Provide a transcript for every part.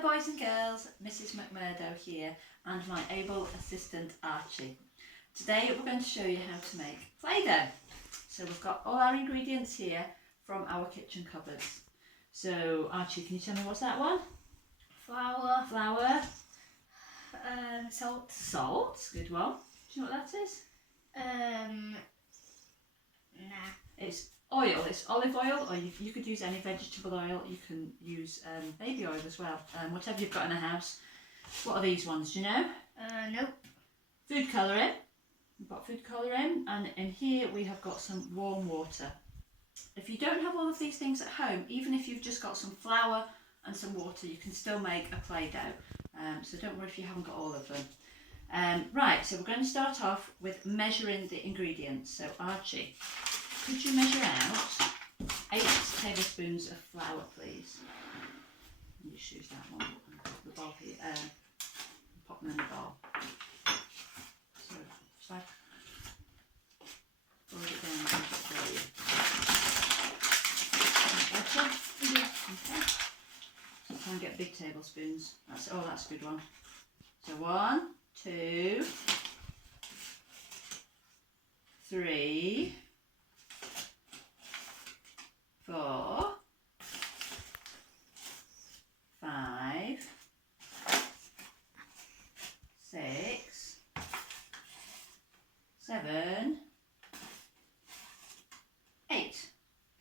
Hello boys and girls, Mrs McMurdo here and my able assistant Archie. Today we're going to show you how to make Play-Doh. So we've got all our ingredients here from our kitchen cupboards. So Archie, can you tell me what's that one? Flour. Flour. Salt. Salt, good one. Do you know what that is? Nah. It's oil, it's olive oil, or you could use any vegetable oil. You can use baby oil as well, whatever you've got in the house. What are these ones, do you know? Nope. Food colouring. We've got food colouring, and in here we have got some warm water. If you don't have all of these things at home, even if you've just got some flour and some water, you can still make a Play-Doh. So don't worry if you haven't got all of them. Right, so we're going to start off with measuring the ingredients. So Archie, could you measure out 8 tablespoons of flour, please? You just use that one, the bowl here, pop them in the bowl. So, shall I fold it down and show you? Better? Yeah. Okay. So try and get big tablespoons. That's a good one. So 1, 2, 3, 4, 5, 6, 7, 8.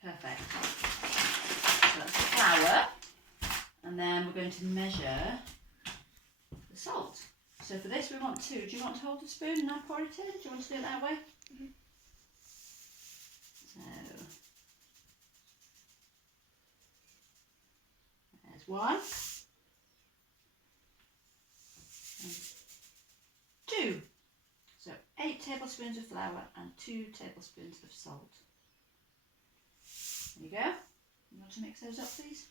Perfect. So that's the flour, and then we're going to measure the salt. So for this we want 2. Do you want to hold the spoon and I pour it in? Do you want to do it that way? Mm-hmm. So there's 1 and 2. So 8 tablespoons of flour and 2 tablespoons of salt. There you go. You want to mix those up, please?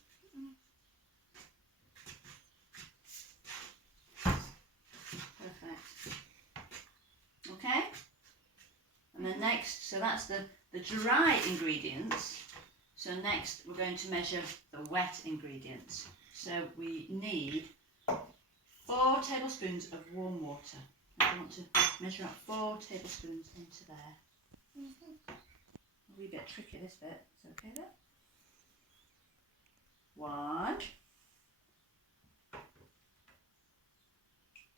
Perfect. Okay. And then next, so that's the dry ingredients. So next we're going to measure the wet ingredients. So we need 4 tablespoons of warm water. I want to measure out 4 tablespoons into there. A wee bit tricky this bit. Is it okay there? 1,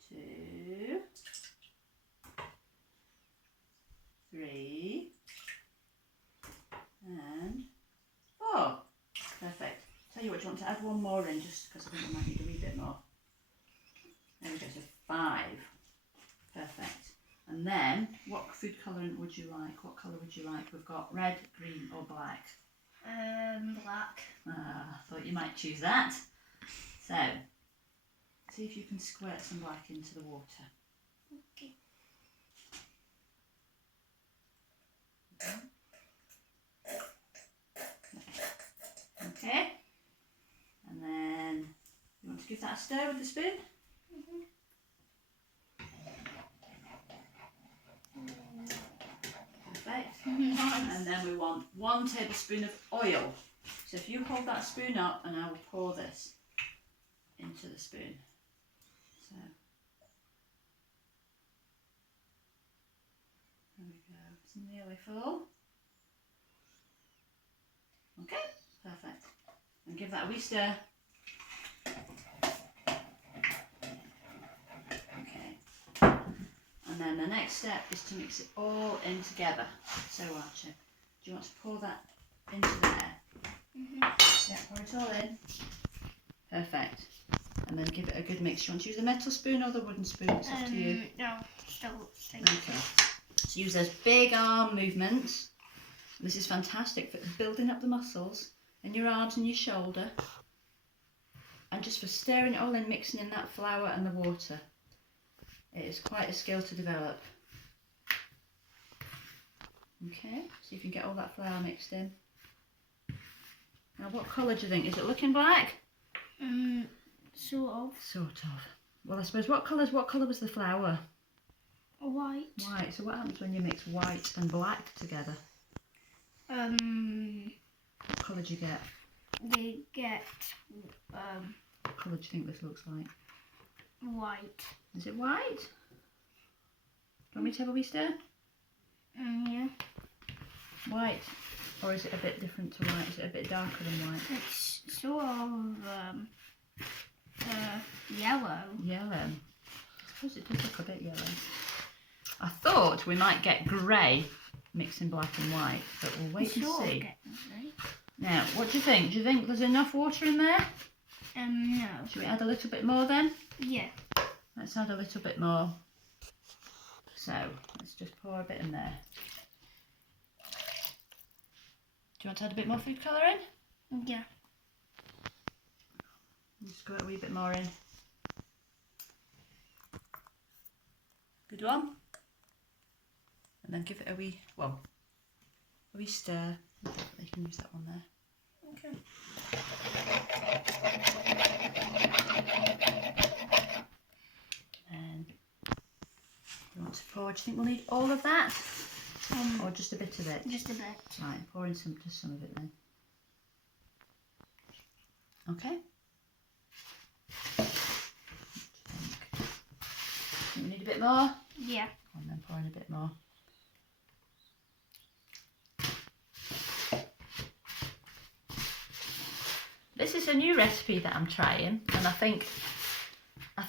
2, 3, and 4. Perfect. Tell you what, do you want to add one more in just because I think we might need a wee bit more. There we go, so 5. Perfect. And then, what food colouring would you like? What colour would you like? We've got red, green or black. Black. I thought you might choose that. So, see if you can squirt some black into the water. Okay. Okay. And then, you want to give that a stir with the spoon? Perfect. And then we want 1 tablespoon of oil. So if you hold that spoon up and I will pour this into the spoon. So there we go. It's nearly full. Okay, perfect. And give that a wee stir. Okay. And then the next step is to mix it all in together. So Archie, do you want to pour that into there? Yeah, pour it all in. Perfect. And then give it a good mix. Do you want to use a metal spoon or the wooden spoon? It's up to you. No, still. Okay. So use those big arm movements. This is fantastic for building up the muscles in your arms and your shoulder. And just for stirring it all in, mixing in that flour and the water. It is quite a skill to develop. Okay, so you can get all that flour mixed in. Now what colour do you think? Is it looking black? Sort of. Sort of. Well, I suppose what colour was the flour? White. White. So what happens when you mix white and black together? What colour do you get? They get colour do you think this looks like? White. Is it white? Do you want me to have a wee stir? Yeah. White. Or is it a bit different to white? Is it a bit darker than white? It's sort of yellow. Yellow. I suppose it does look a bit yellow. I thought we might get grey mixing black and white, but we'll wait and see. Now, what do you think? Do you think there's enough water in there? No. Should we add a little bit more then? Yeah. Let's add a little bit more. So, let's just pour a bit in there. Do you want to add a bit more food colour in? Yeah. Just squirt a wee bit more in. Good one. And then give it a wee stir. You can use that one there. Okay. And you want to pour? Do you think we'll need all of that? Or just a bit of it? Just a bit. Right, pour in just some of it then. Okay. What do you think we need a bit more? Yeah. And then pour in a bit more. This is a new recipe that I'm trying, and I think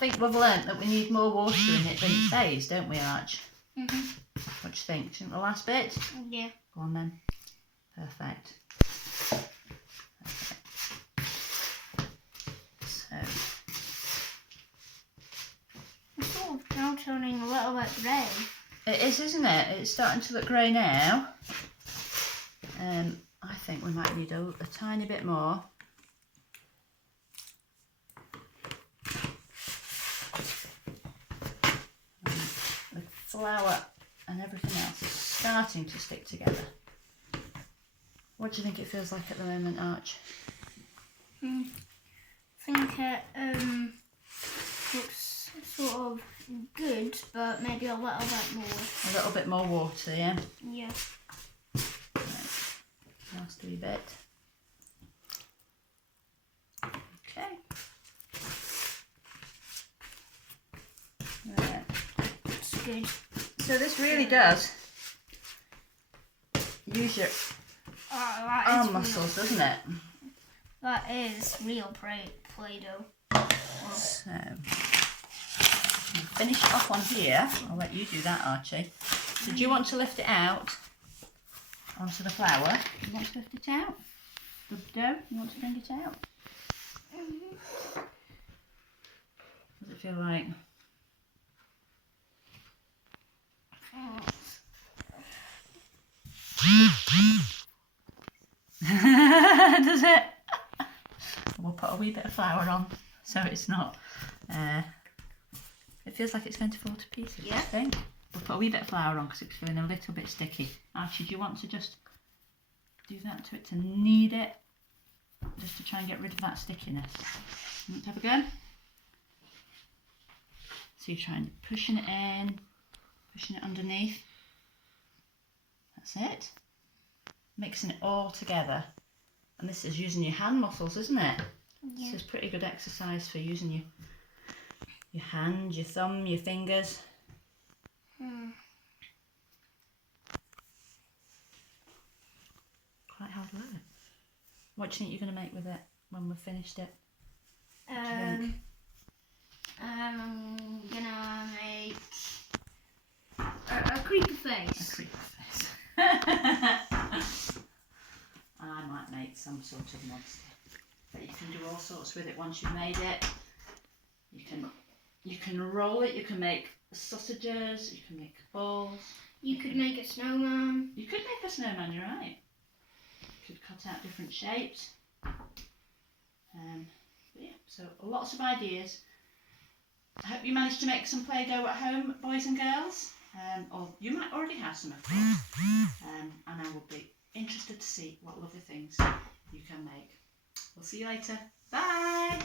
we've learnt that we need more water in it than it says, don't we, Arch? Mhm. What do you think? Do you think the last bit? Yeah. Go on then. Perfect. So, It's sort of now turning a little bit grey. it is, isn't it? It's starting to look grey now. I think we might need a tiny bit more. The flour and everything else is starting to stick together. What do you think it feels like at the moment, Arch? I think it looks sort of good, but maybe a little bit more. A little bit more water, yeah? Yeah. Right. Last wee bit. Okay. Right. It's good. So this really does use your That is arm real. muscles, doesn't it? That is real Play-Doh. So, finish it off on here. I'll let you do that, Archie. So do you want to lift it out onto the flour? You want to lift it out? The dough? You want to bring it out? Does it feel like? Does it? We'll put a wee bit of flour on so it's not. It feels like it's going to fall to pieces. Yeah. I think. We'll put a wee bit of flour on because it's feeling a little bit sticky. Archie, do you want to just do that to it to knead it? Just to try and get rid of that stickiness. You want to have a go? So you're trying pushing it in, pushing it underneath. That's it. Mixing it all together. And this is using your hand muscles, isn't it? Yeah. This is pretty good exercise for using your hand, your thumb, your fingers. Quite hard work. What do you think you're going to make with it when we've finished it? I'm gonna make a creepy face. A creepy face. I might make some sort of monster. But you can do all sorts with it once you've made it. You can roll it, you can make sausages, you can make balls. You could make a snowman. You could make a snowman, you're right. You could cut out different shapes. But yeah, so lots of ideas. I hope you managed to make some Play-Doh at home, boys and girls. Or you might already have some, of course. And I will be interested to see what lovely things you can make. We'll see you later. Bye!